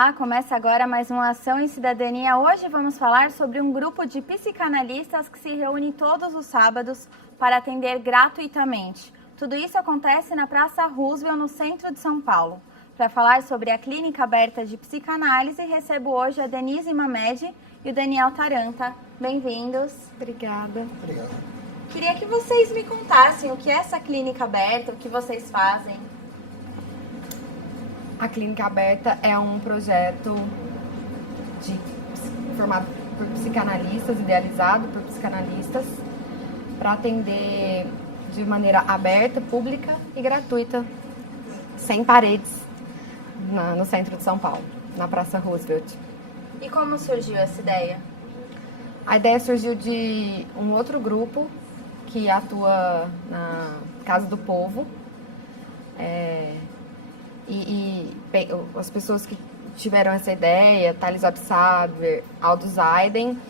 Olá, começa agora mais uma Ação em Cidadania. Hoje vamos falar sobre um grupo de psicanalistas que se reúne todos os sábados para atender gratuitamente. Tudo isso acontece na Praça Roosevelt, no centro de São Paulo. Para falar sobre a Clínica Aberta de Psicanálise, recebo hoje a Denise Mamed e o Daniel Taranta. Bem-vindos. Obrigada. Obrigado. Queria que vocês me contassem o que é essa Clínica Aberta, o que vocês fazem. A Clínica Aberta é um projeto formado por psicanalistas, idealizado por psicanalistas, para atender de maneira aberta, pública e gratuita, sem paredes, no centro de São Paulo, na Praça Roosevelt. E como surgiu essa ideia? A ideia surgiu de um outro grupo que atua na Casa do Povo. As pessoas que tiveram essa ideia, Thales Absaber, Aldo Zaiden,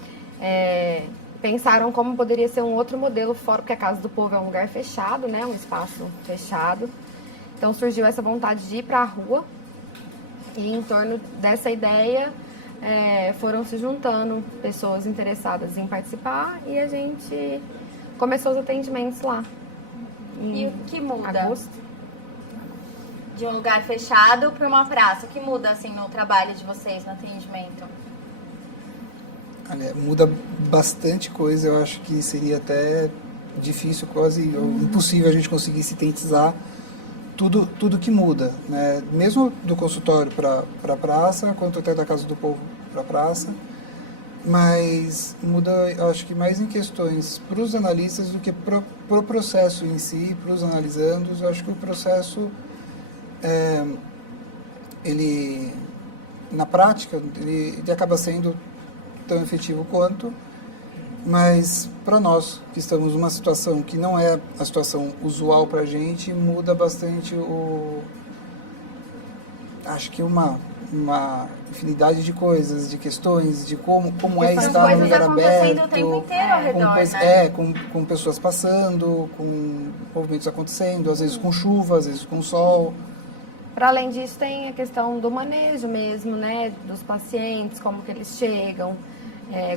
pensaram como poderia ser um outro modelo fora, porque a Casa do Povo é um lugar fechado, né, um espaço fechado. Então surgiu essa vontade de ir para a rua e em torno dessa ideia foram se juntando pessoas interessadas em participar e a gente começou os atendimentos lá. E o que muda? Agosto. De um lugar fechado para uma praça. O que muda assim no trabalho de vocês, no atendimento? Olha, muda bastante coisa. Eu acho que seria até difícil, quase impossível a gente conseguir sintetizar tudo que muda, né? Mesmo do consultório para a praça, quanto até da Casa do Povo para a praça. Mas muda, eu acho que mais em questões para os analistas do que para o processo em si, para os analisandos. Eu acho que o processo ele na prática ele acaba sendo tão efetivo quanto, mas para nós que estamos numa situação que não é a situação usual para a gente, muda bastante acho que uma infinidade de coisas, de questões, de como é estar num lugar aberto, o tempo inteiro ao redor, com pessoas passando, com movimentos acontecendo, às vezes com chuva, às vezes com sol. Para além disso, tem a questão do manejo mesmo, né, dos pacientes, como que eles chegam,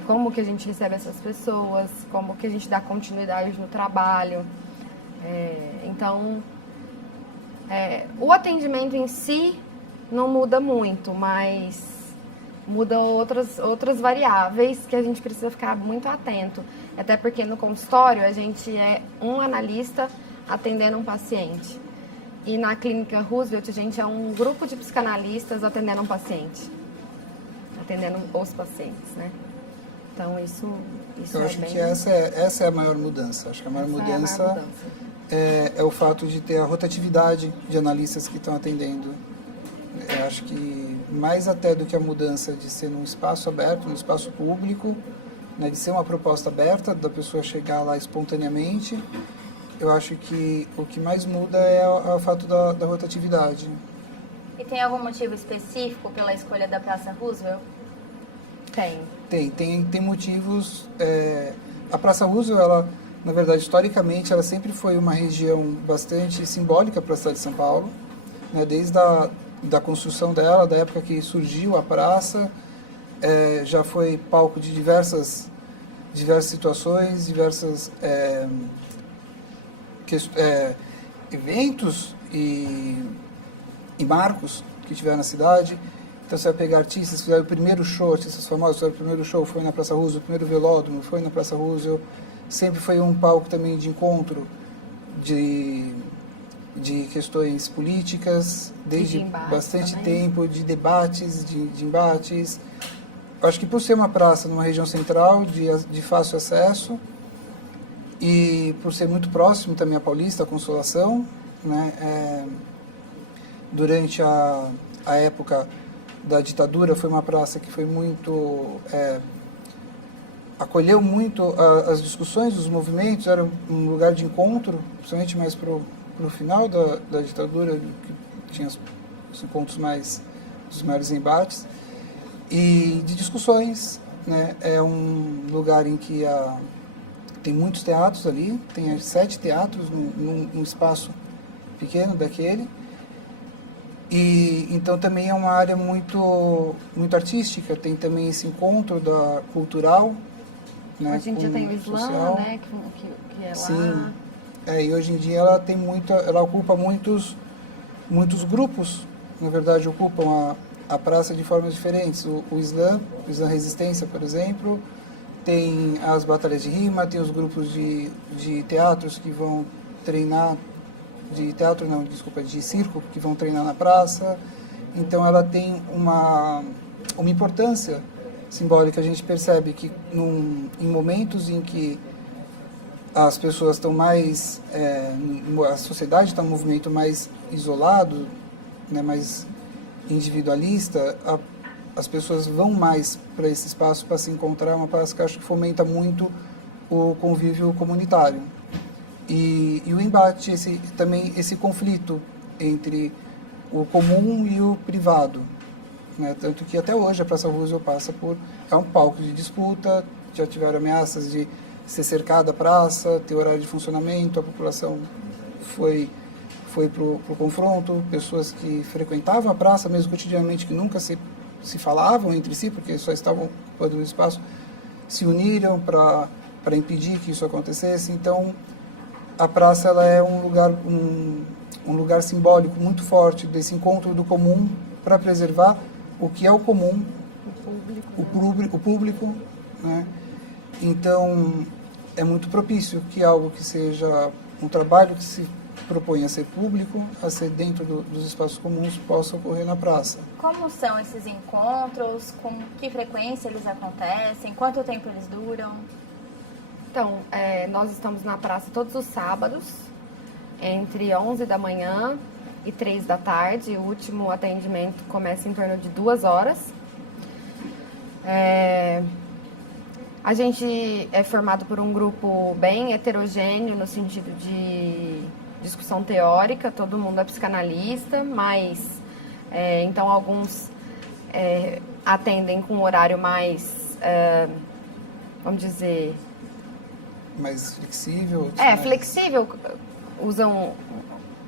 como que a gente recebe essas pessoas, como que a gente dá continuidade no trabalho. Então, o atendimento em si não muda muito, mas muda outras variáveis que a gente precisa ficar muito atento. Até porque no consultório a gente é um analista atendendo um paciente. E na Clínica Roosevelt, a gente é um grupo de psicanalistas atendendo um paciente. Atendendo os pacientes, né? Então, isso eu acho que essa é a maior mudança. Acho que a maior mudança é o fato de ter a rotatividade de analistas que estão atendendo. Eu acho que mais até do que a mudança de ser num espaço aberto, num espaço público, né, de ser uma proposta aberta, da pessoa chegar lá espontaneamente, eu acho que o que mais muda é o fato da rotatividade. E tem algum motivo específico pela escolha da Praça Roosevelt? Tem motivos. A Praça Roosevelt, ela, na verdade, historicamente, ela sempre foi uma região bastante simbólica para a cidade de São Paulo, né, desde da construção dela, da época que surgiu a praça, já foi palco de diversas situações, diversas eventos e marcos que tiveram na cidade. Então você vai pegar artistas que fizeram o primeiro show, artistas famosos fizeram o primeiro show, foi na Praça Roosevelt, o primeiro velódromo foi na Praça Roosevelt. Sempre foi um palco também de encontro de questões políticas, desde bastante tempo, de debates, de embates. Acho que por ser uma praça numa região central, de fácil acesso, e por ser muito próximo também à Paulista, à Consolação, né, durante a época da ditadura, foi uma praça que foi muito... acolheu muito as discussões, os movimentos, era um lugar de encontro, principalmente mais no final da ditadura, que tinha os encontros dos maiores embates, e de discussões, né? É um lugar em que tem muitos teatros ali, tem 7 teatros num espaço pequeno daquele, E então também é uma área muito artística, tem também esse encontro da cultural, né, Hoje em dia com tem o Islã, social. né, que é lá. Sim. E hoje em dia ela ocupa muitos grupos, na verdade ocupam a praça de formas diferentes. O Islã Resistência, por exemplo, tem as batalhas de rima, tem os grupos de teatros que vão treinar, de circo, que vão treinar na praça. Então ela tem uma importância simbólica. A gente percebe que em momentos em que as pessoas estão mais, a sociedade está num movimento mais isolado, né, mais individualista, as pessoas vão mais para esse espaço para se encontrar, uma praça que acho que fomenta muito o convívio comunitário. E o embate, também esse conflito entre o comum e o privado, né, tanto que até hoje a Praça Roosevelt é um palco de disputa, já tiveram ameaças de ser cercada a praça, ter horário de funcionamento, a população foi para o confronto, pessoas que frequentavam a praça, mesmo cotidianamente, que nunca se falavam entre si, porque só estavam ocupando o espaço, se uniram para impedir que isso acontecesse. Então, a praça ela é um lugar simbólico muito forte desse encontro do comum para preservar o que é o comum, o público, né? Então, é muito propício que algo que seja um trabalho que se propõe a ser público, a ser dentro dos espaços comuns, possa ocorrer na praça. Como são esses encontros? Com que frequência eles acontecem? Quanto tempo eles duram? Então, nós estamos na praça todos os sábados, entre 11 da manhã e 3 da tarde. O último atendimento começa em torno de 2 horas. A gente é formado por um grupo bem heterogêneo no sentido de discussão teórica, todo mundo é psicanalista, mas então alguns atendem com um horário mais, vamos dizer... Mais flexível? Flexível, usam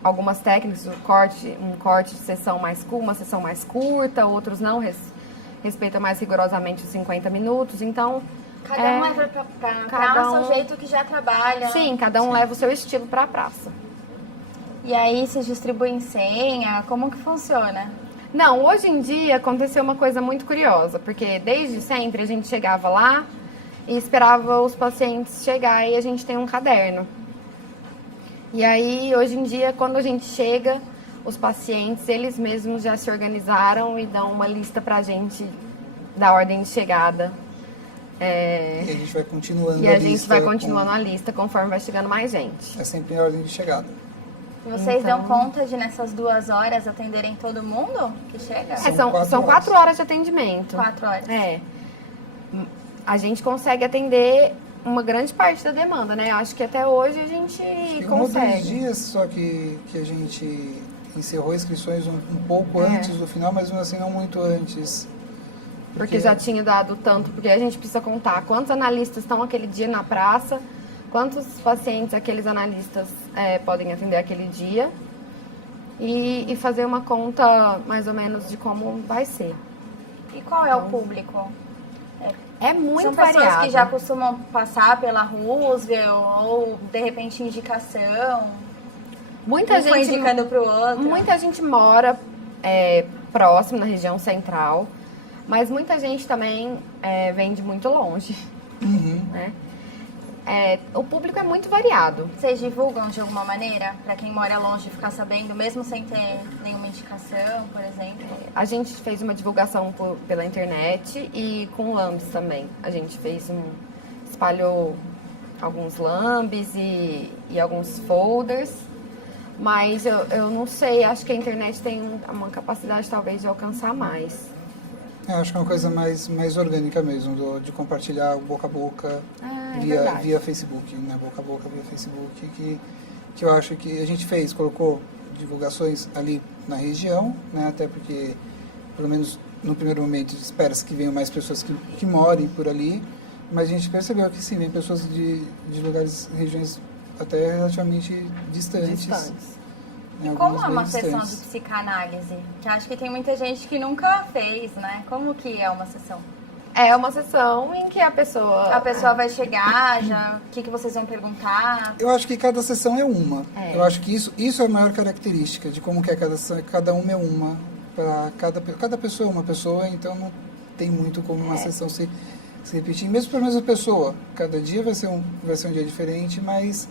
algumas técnicas, um corte de sessão uma sessão mais curta, outros não, respeitam mais rigorosamente os 50 minutos, então... Cada um leva para a praça o jeito que já trabalha. Sim, cada um leva o seu estilo para a praça. E aí vocês distribuem senha? Como que funciona? Não, hoje em dia aconteceu uma coisa muito curiosa, porque desde sempre a gente chegava lá e esperava os pacientes chegar e a gente tem um caderno. E aí, hoje em dia, quando a gente chega, os pacientes, eles mesmos já se organizaram e dão uma lista pra gente da ordem de chegada. E a gente vai continuando a lista conforme vai chegando mais gente. É sempre em ordem de chegada. Vocês dão conta de nessas 2 horas atenderem todo mundo que chega? São 4 horas de atendimento. 4 horas. A gente consegue atender uma grande parte da demanda, né? Acho que até hoje a gente consegue. 1 ou 2 dias só que a gente encerrou inscrições um pouco antes do final, mas assim não muito antes. Porque já tinha dado tanto, porque a gente precisa contar quantos analistas estão aquele dia na praça, quantos pacientes aqueles analistas podem atender aquele dia e fazer uma conta mais ou menos de como vai ser. E qual é o público? É muito São pessoas variado. que já costumam passar pela Roosevelt ou, de repente, indicação? Muita gente foi indicando para o outro? Muita gente mora próximo, na região central, mas muita gente também vem de muito longe. Né? O público é muito variado. Vocês divulgam de alguma maneira? Para quem mora longe ficar sabendo, mesmo sem ter nenhuma indicação, por exemplo? A gente fez uma divulgação pela internet e com lambes também. A gente espalhou alguns lambes e alguns folders. Mas eu não sei, acho que a internet tem uma capacidade talvez de alcançar mais. Acho que é uma coisa mais orgânica mesmo, de compartilhar boca a boca via Facebook, né? Boca a boca via Facebook, que eu acho que a gente colocou divulgações ali na região, né? Até porque, pelo menos no primeiro momento, espera-se que venham mais pessoas que morem por ali, mas a gente percebeu que sim, vem pessoas de lugares, regiões até relativamente distantes. Né? E como Algumas é uma bem sessão de distantes. psicanálise? Que acho que tem muita gente que nunca fez, né? Como que é uma sessão? É uma sessão em que a pessoa... A pessoa vai chegar, já, o que vocês vão perguntar? Eu acho que cada sessão é uma. É. Eu acho que isso é a maior característica de como que é cada sessão, cada uma é uma. Para cada pessoa é uma pessoa, então não tem muito como uma sessão se repetir. Mesmo para a mesma pessoa, cada dia vai ser um dia diferente, mas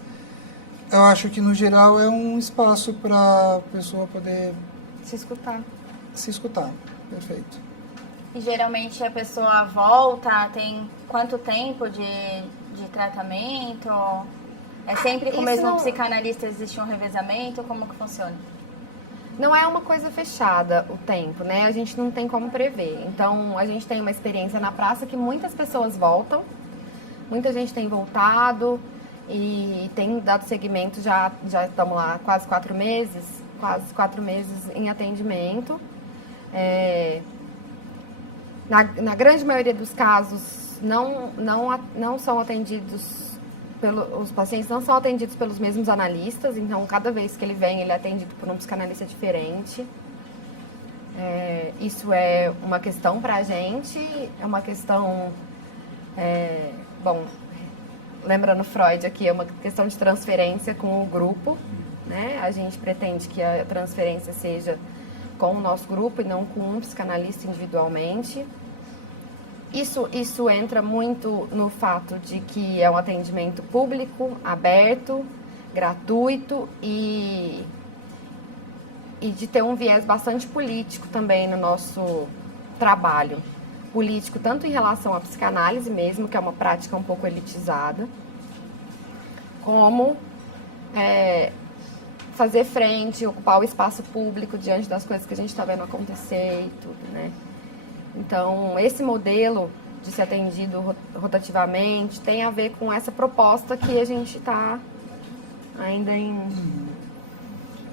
eu acho que no geral é um espaço para a pessoa poder Se escutar. se escutar. Perfeito. E geralmente a pessoa volta, tem quanto tempo de tratamento? É sempre com o Isso mesmo não- psicanalista, existe um revezamento? Como que funciona? Não é uma coisa fechada o tempo, né? A gente não tem como prever. Então, a gente tem uma experiência na praça que muitas pessoas voltam. Muita gente tem voltado e tem dado seguimento. Já estamos lá quase 4 meses. Quase 4 meses em atendimento. Na grande maioria dos casos, não são atendidos... Os pacientes não são atendidos pelos mesmos analistas, então cada vez que ele vem, ele é atendido por um psicanalista diferente. Isso é uma questão para a gente, é uma questão, bom, lembrando Freud aqui, é uma questão de transferência com o grupo, né? A gente pretende que a transferência seja com o nosso grupo e não com um psicanalista individualmente. Isso entra muito no fato de que é um atendimento público, aberto, gratuito e de ter um viés bastante político também no nosso trabalho. Político tanto em relação à psicanálise mesmo, que é uma prática um pouco elitizada, como fazer frente, ocupar o espaço público diante das coisas que a gente está vendo acontecer e tudo, né? Então, esse modelo de ser atendido rotativamente tem a ver com essa proposta que a gente está ainda em...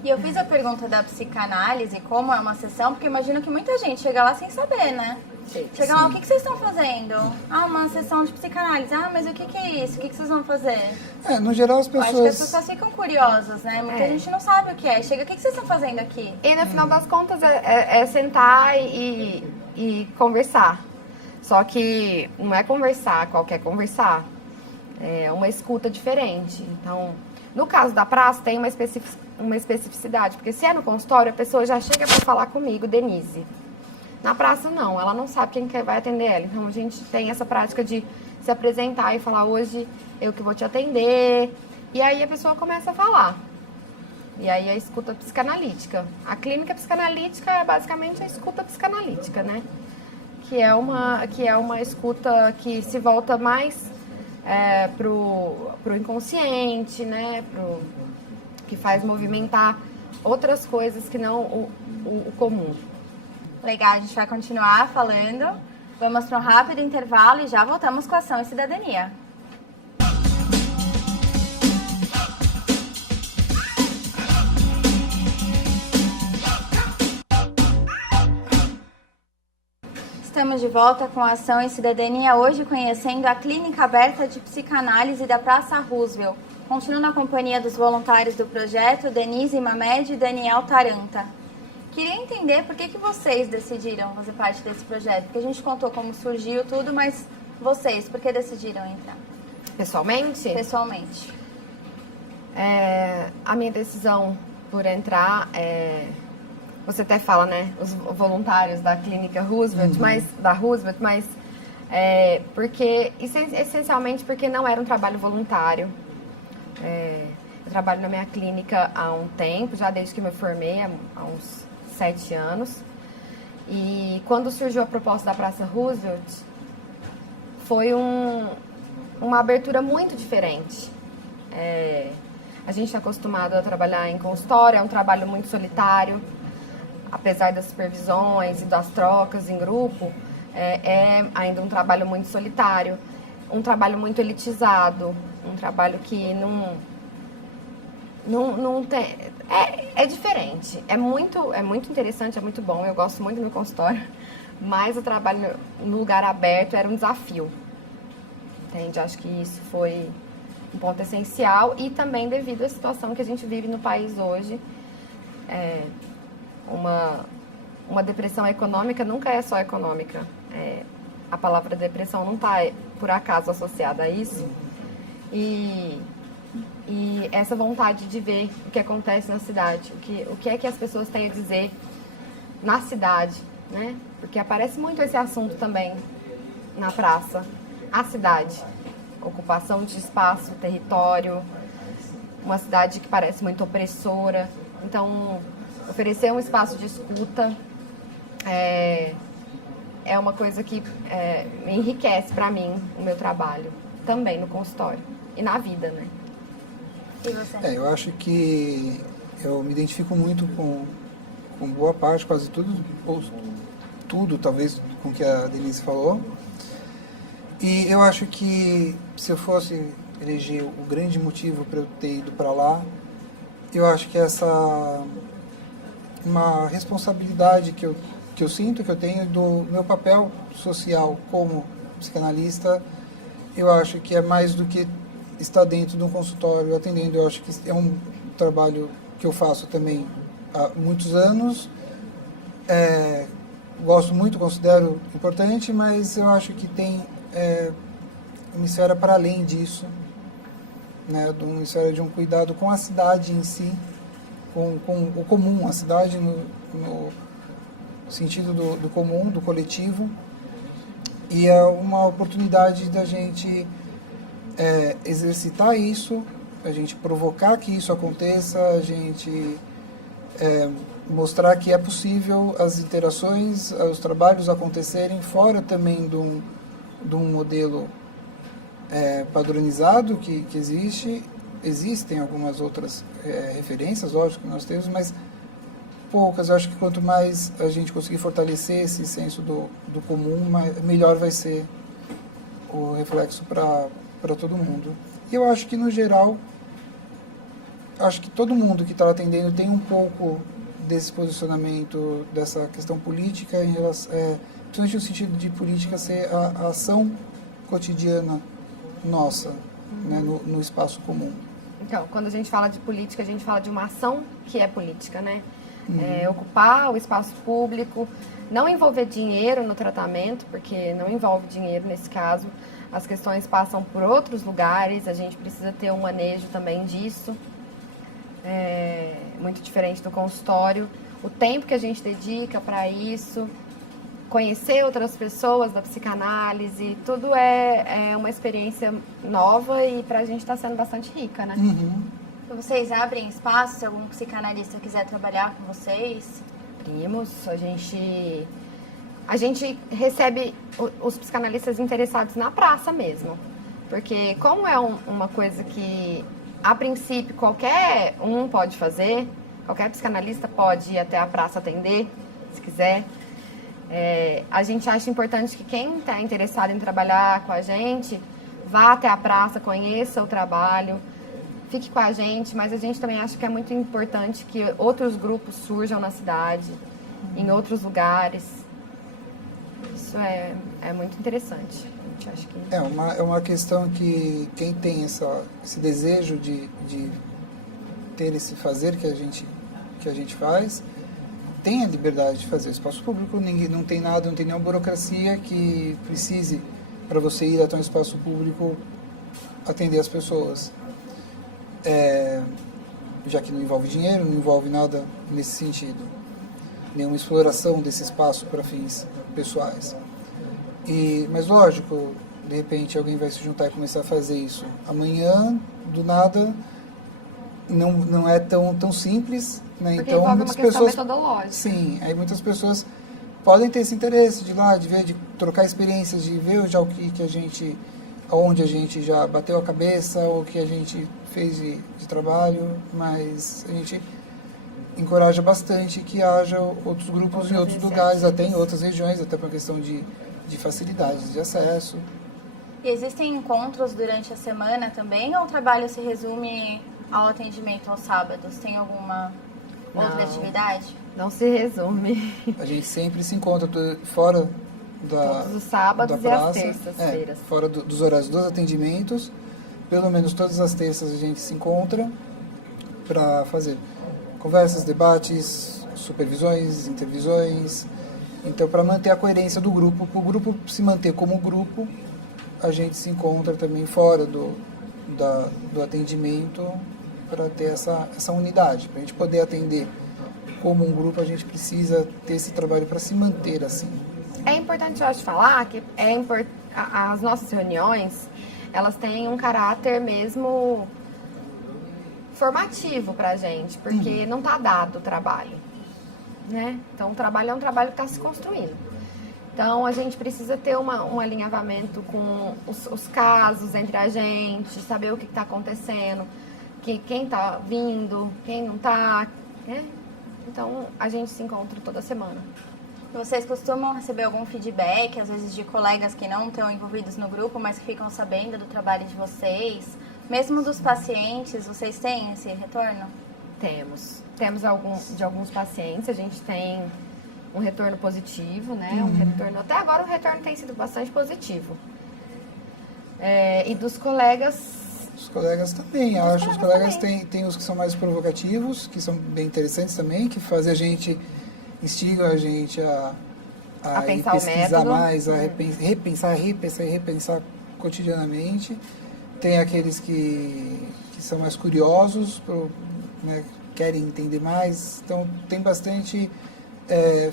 E eu fiz a pergunta da psicanálise, como é uma sessão, porque imagino que muita gente chega lá sem saber, né? Chega lá, o que vocês estão fazendo? Ah, uma sessão de psicanálise. Ah, mas o que é isso? O que vocês vão fazer? No geral as Eu acho que as pessoas... pessoas ficam curiosas, né? Muita gente não sabe o que é. Chega, o que vocês estão fazendo aqui? E no final das contas é sentar e conversar. Só que não é conversar, qualquer conversar. É uma escuta diferente. Então, no caso da praça, tem uma especificidade. Porque se é no consultório, a pessoa já chega para falar comigo, Denise. Na praça, não. Ela não sabe quem vai atender ela. Então, a gente tem essa prática de se apresentar e falar, hoje eu que vou te atender. E aí a pessoa começa a falar. E aí a escuta psicanalítica. A clínica psicanalítica é basicamente a escuta psicanalítica, né? Que é uma escuta que se volta mais pro inconsciente, né? Que faz movimentar outras coisas que não o comum. Legal, a gente vai continuar falando. Vamos para um rápido intervalo e já voltamos com Ação e Cidadania. Estamos de volta com Ação e Cidadania, hoje conhecendo a Clínica Aberta de Psicanálise da Praça Roosevelt. Continuo na companhia dos voluntários do projeto, Denise Mamed e Daniel Taranta. Queria entender por que vocês decidiram fazer parte desse projeto, porque a gente contou como surgiu tudo, mas vocês, por que decidiram entrar? Pessoalmente? Pessoalmente. A minha decisão por entrar você até fala, né, os voluntários da clínica Roosevelt, mas porque essencialmente porque não era um trabalho voluntário. Eu trabalho na minha clínica há um tempo, já desde que me formei, há uns 7 anos. E quando surgiu a proposta da Praça Roosevelt, foi uma abertura muito diferente. A gente está acostumado a trabalhar em consultório, é um trabalho muito solitário. Apesar das supervisões e das trocas em grupo, é ainda um trabalho muito solitário, um trabalho muito elitizado, um trabalho que não tem... É diferente, é muito interessante, é muito bom, eu gosto muito do meu consultório, mas o trabalho no lugar aberto era um desafio, entende? Acho que isso foi um ponto essencial e também devido à situação que a gente vive no país hoje, uma depressão econômica nunca é só econômica. A palavra depressão não está, por acaso, associada a isso. E essa vontade de ver o que acontece na cidade, o que é que as pessoas têm a dizer na cidade, né? Porque aparece muito esse assunto também na praça. A cidade, ocupação de espaço, território, uma cidade que parece muito opressora. Então, oferecer um espaço de escuta é uma coisa que enriquece para mim o meu trabalho, também no consultório e na vida, né? E você? Eu acho que eu me identifico muito com boa parte, quase tudo, ou tudo, talvez, com o que a Denise falou. E eu acho que se eu fosse eleger o grande motivo para eu ter ido para lá, eu acho que uma responsabilidade que eu sinto, que eu tenho do meu papel social como psicanalista, eu acho que é mais do que estar dentro de um consultório atendendo. Eu acho que é um trabalho que eu faço também há muitos anos. Gosto muito, considero importante, mas eu acho que tem uma esfera para além disso, né, uma esfera de um cuidado com a cidade em si, com o comum, a cidade no sentido do comum, do coletivo, e é uma oportunidade da gente exercitar isso, a gente provocar que isso aconteça, a gente mostrar que é possível as interações, os trabalhos acontecerem fora também de um modelo padronizado que existe. Existem algumas outras referências, lógico, que nós temos, mas poucas. Eu acho que quanto mais a gente conseguir fortalecer esse senso do comum, melhor vai ser o reflexo para todo mundo. E eu acho que, no geral, acho que todo mundo que está atendendo tem um pouco desse posicionamento, dessa questão política, em relação, principalmente no sentido de política ser a ação cotidiana nossa, né, no espaço comum. Então, quando a gente fala de política, a gente fala de uma ação que é política, né? Ocupar o espaço público, não envolver dinheiro no tratamento, porque não envolve dinheiro nesse caso. As questões passam por outros lugares, a gente precisa ter um manejo também disso. Muito diferente do consultório. O tempo que a gente dedica para isso, conhecer outras pessoas da psicanálise, tudo é uma experiência nova e para a gente está sendo bastante rica, né? Vocês abrem espaço se algum psicanalista quiser trabalhar com vocês? Abrimos, a gente recebe os psicanalistas interessados na praça mesmo, porque como é uma coisa que, a princípio, qualquer um pode fazer, qualquer psicanalista pode ir até a praça atender, se quiser. A gente acha importante que quem está interessado em trabalhar com a gente vá até a praça, conheça o trabalho, fique com a gente, mas a gente também acha que é muito importante que outros grupos surjam na cidade, em outros lugares. Isso é muito interessante. A gente acha que... É uma questão que quem tem esse desejo de ter esse fazer que a gente faz, tem a liberdade de fazer. Espaço público, não tem nada, não tem nenhuma burocracia que precise para você ir até um espaço público atender as pessoas. Já que não envolve dinheiro, não envolve nada nesse sentido. Nenhuma exploração desse espaço para fins pessoais. Mas lógico, de repente alguém vai se juntar e começar a fazer isso. Amanhã, do nada, não é tão simples, né? Porque então envolve muitas uma questão pessoas, metodológica. sim, aí muitas pessoas podem ter esse interesse de ir lá, de ver, de trocar experiências, de ver já onde a gente já bateu a cabeça, ou o que a gente fez de trabalho, mas a gente encoraja bastante que haja outros grupos em outros lugares, até em outras regiões, até por uma questão de facilidades de acesso. E existem encontros durante a semana também, ou o trabalho se resume ao atendimento aos sábados? Tem alguma outra atividade? Não se resume. A gente sempre se encontra fora todos os sábados da praça, e as terças-feiras. Fora dos horários dos atendimentos, pelo menos todas as terças a gente se encontra para fazer conversas, debates, supervisões, intervisões. Então, para manter a coerência do grupo, para o grupo se manter como grupo, a gente se encontra também fora do atendimento para ter essa unidade. Para a gente poder atender como um grupo, a gente precisa ter esse trabalho para se manter assim. É importante, eu acho, falar que as nossas reuniões, elas têm um caráter mesmo formativo para a gente, porque não está dado o trabalho, né? Então, o trabalho é um trabalho que está se construindo. Então, a gente precisa ter um alinhavamento com os casos entre a gente, saber o que está acontecendo, quem está vindo, quem não está, né? Então, a gente se encontra toda semana. Vocês costumam receber algum feedback, às vezes de colegas que não estão envolvidos no grupo, mas que ficam sabendo do trabalho de vocês? Mesmo dos pacientes, vocês têm esse retorno? Temos de alguns pacientes, a gente tem um retorno positivo, né? Até agora o retorno tem sido bastante positivo. E dos colegas... Os colegas também, eu acho que os colegas têm os que são mais provocativos, que são bem interessantes também, que fazem a gente, instigam a gente a pensar pesquisar o método. mais, a repensar cotidianamente. Tem aqueles que são mais curiosos, né, querem entender mais. Então, tem bastante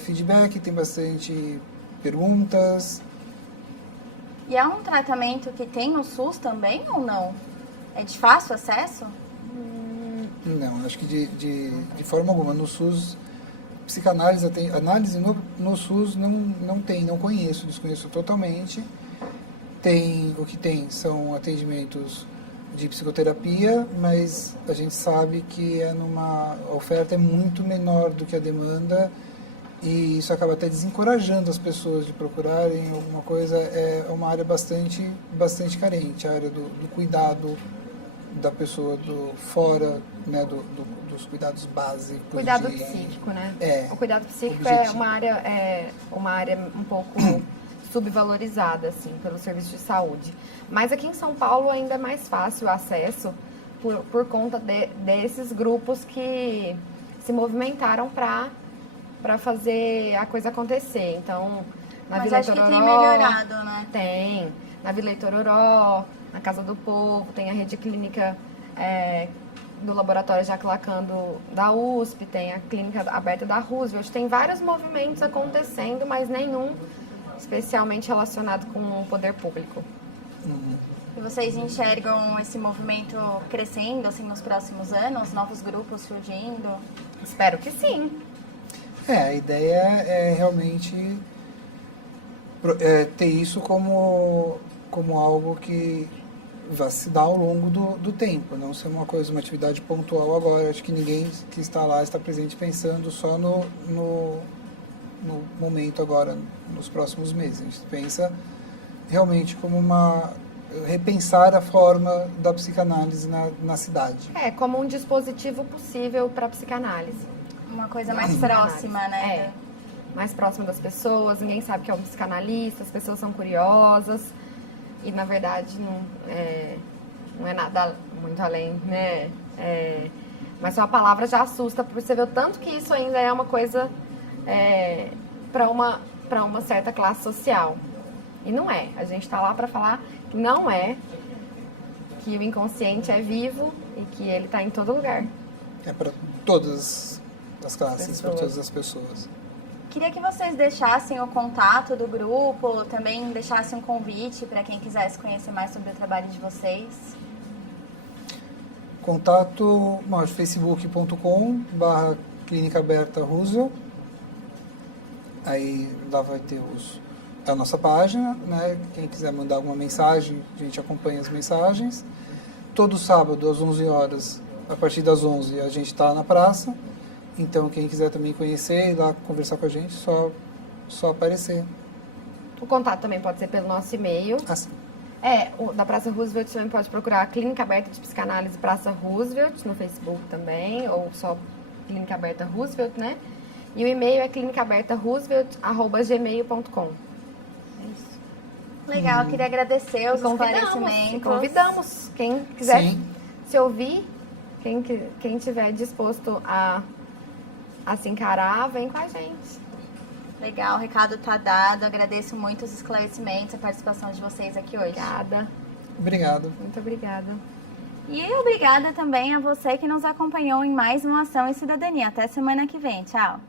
feedback, tem bastante perguntas. E há um tratamento que tem no SUS também ou não? É de fácil acesso? Não, acho que de forma alguma. No SUS, psicanálise, análise no SUS não conheço, desconheço totalmente. O que tem são atendimentos de psicoterapia, mas a gente sabe que a oferta é muito menor do que a demanda e isso acaba até desencorajando as pessoas de procurarem alguma coisa. É uma área bastante carente, a área do cuidado da pessoa fora, né, dos cuidados básicos. Cuidado psíquico, né? O cuidado psíquico objetivo. é uma área um pouco subvalorizada, assim, pelo serviço de saúde. Mas aqui em São Paulo ainda é mais fácil o acesso por conta desses grupos que se movimentaram para fazer a coisa acontecer. Então, na Vila Itororó... Mas acho que tem melhorado, né? Tem. Na Vila Itororó, na Casa do Povo, tem a rede clínica do Laboratório Jacques Lacan da USP, tem a clínica aberta da Roosevelt. Tem vários movimentos acontecendo, mas nenhum especialmente relacionado com o poder público. E vocês enxergam esse movimento crescendo assim nos próximos anos? Novos grupos surgindo? Espero que sim. A ideia é realmente ter isso como algo que vai se dar ao longo do tempo, não ser uma atividade pontual agora. Acho que ninguém que está lá está presente pensando só no momento agora, nos próximos meses. A gente pensa realmente como repensar a forma da psicanálise na cidade. Como um dispositivo possível para a psicanálise. Uma coisa mais próxima, né? Mais próxima das pessoas, ninguém sabe que é um psicanalista, as pessoas são curiosas e, na verdade, não é nada muito além, né? Mas só a palavra já assusta, por você ver o tanto que isso ainda é uma coisa para uma certa classe social. E não é. A gente está lá para falar que não é, que o inconsciente é vivo e que ele está em todo lugar. É para todas as classes, para todas as pessoas. Queria que vocês deixassem o contato do grupo, também deixassem um convite para quem quisesse conhecer mais sobre o trabalho de vocês. Contato facebook.com/Clínica Aberta Roosevelt. Aí lá vai ter a nossa página, né? Quem quiser mandar alguma mensagem, a gente acompanha as mensagens. Todo sábado, às 11 horas, a partir das 11, a gente está na praça. Então, quem quiser também conhecer e lá conversar com a gente, só aparecer. O contato também pode ser pelo nosso e-mail. Assim. Da Praça Roosevelt também pode procurar a Clínica Aberta de Psicanálise Praça Roosevelt no Facebook também, ou só Clínica Aberta Roosevelt, né? E o e-mail é clinicabertaroosevelt@gmail.com. Legal, queria agradecer os esclarecimentos. Convidamos quem quiser se ouvir, Quem tiver disposto a se encarar, vem com a gente. Legal, o recado tá dado. Agradeço muito os esclarecimentos, a participação de vocês aqui hoje. Obrigada. Obrigado. Muito obrigada. E obrigada também a você que nos acompanhou em mais uma Ação e Cidadania. Até semana que vem. Tchau!